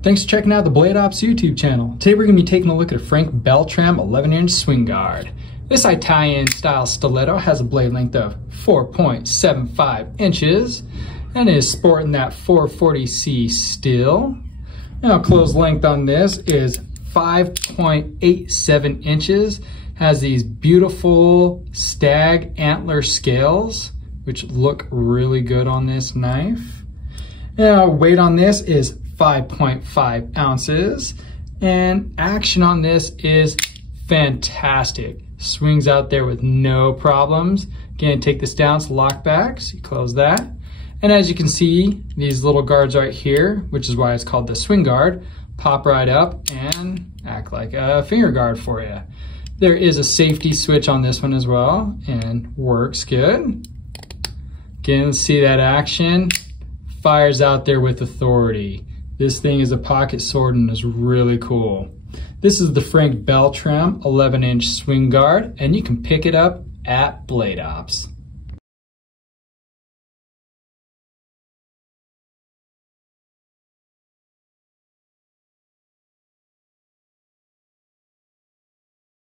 Thanks for checking out the Blade Ops YouTube channel. Today we're going to be taking a look at a Frank Beltrame 11-inch Swinguard. This Italian style stiletto has a blade length of 4.75 inches and is sporting that 440C steel. Now closed length on this is 5.87 inches. Has these beautiful stag antler scales which look really good on this knife. Now weight on this is 5.5 ounces, and action on this is fantastic. Swings out there with no problems. Again, take this down, it's lock back, so you close that. And as you can see, these little guards right here, which is why it's called the Swinguard, pop right up and act like a finger guard for you. There is a safety switch on this one as well, and works good. Again, see that action. Fires out there with authority. This thing is a pocket sword and is really cool. This is the Frank Beltrame 11-inch Swinguard, and you can pick it up at Blade Ops.